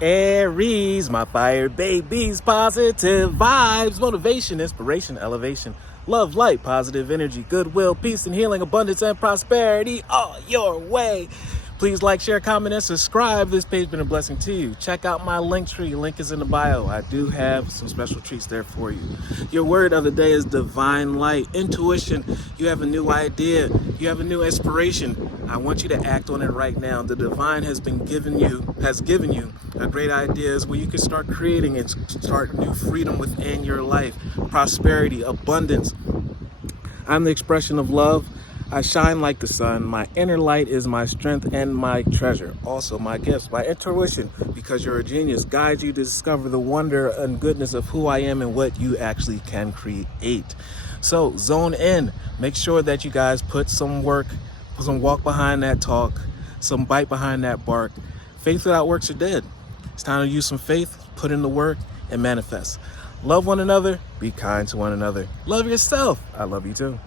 Aries, my fire babies, positive vibes, motivation, inspiration, elevation, love, light, positive energy, goodwill, peace and healing, abundance and prosperity all your way. Please like, share, comment, and subscribe. This page has been a blessing to you. Check out my LinkTree. Link is in the bio. I do have some special treats there for you. Your word of the day is divine light, intuition. You have a new idea. You have a new inspiration. I want you to act on it right now. The divine has given you a great ideas where you can start creating and start new freedom within your life, prosperity, abundance. I'm the expression of love. I shine like the sun. My inner light is my strength and my treasure. Also my gifts, my intuition, because you're a genius, guides you to discover the wonder and goodness of who I am and what you actually can create. So zone in. Make sure that you guys put some work, put some walk behind that talk, some bite behind that bark. Faith without works are dead. It's time to use some faith, put in the work, and manifest. Love one another. Be kind to one another. Love yourself. I love you too.